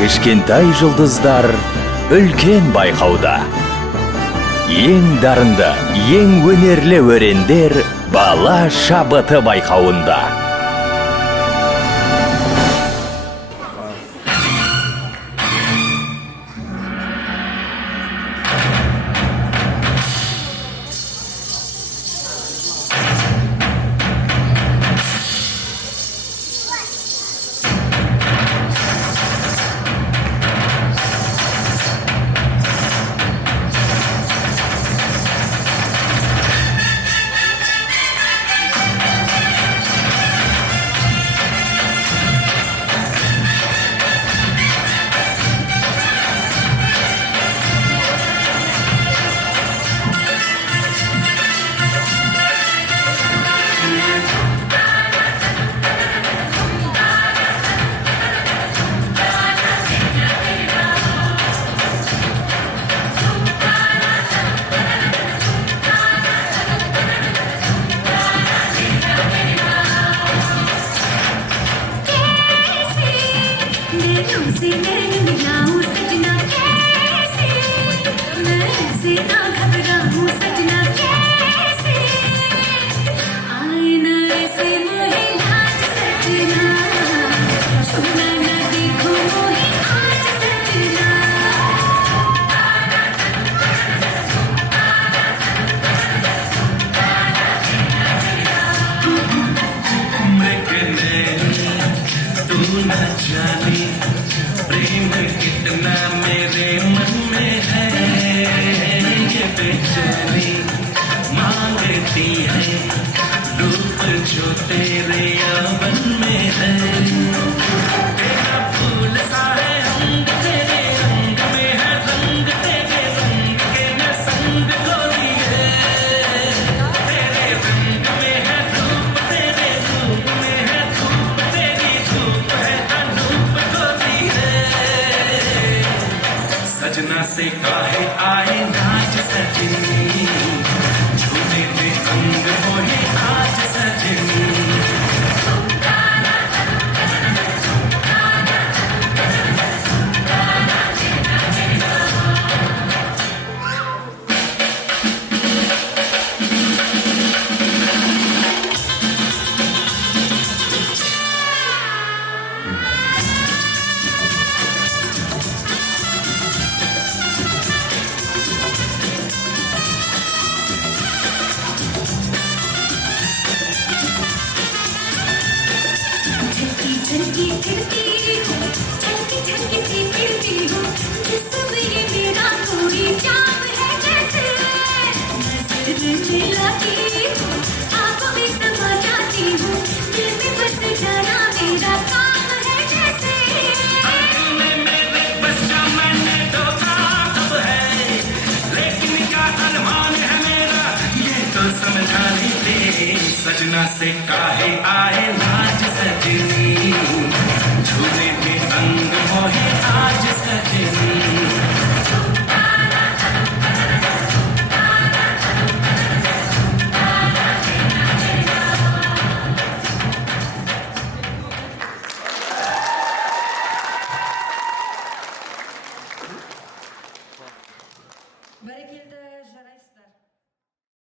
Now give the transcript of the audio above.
Кішкентай жұлдыздар үлкен байқауда. Ең дарынды, ең өнерлі өрендер бала шабыты байқауында. प्रेम कितना मेरे मन में है, ये बेचैनी मांगती है रूप जो तेरे यौवन में है। तेरा फूल सा है रंग, तेरे रंग में है रंग, तेरे रंग के न संग गोरी है। तेरे रंग में है रूप, तेरे रूप में है धूप, तेरी धूप है अनूप गोरी है। सजना से काहे आए नाच सजनी, झूले में अंग मोहे आज सजनी। झलकी फिरती हूँ, झलकी झलकी सी फिरती हूँ, जिसमें ये मेरा कोई जाम है जैसे। नजर मिलाती हूँ, आंखों में समा जाती हूँ, दिल में बस जाना मेरा काम है जैसे। आंखों में मेरे बस जा मैंने धोखा अब है, लेकिन क्या अरमान है मेरा ये तो समझा नहीं दे। सजना से काहे आए नाच सजनी, झूले में अंग मोहे आज सजनी।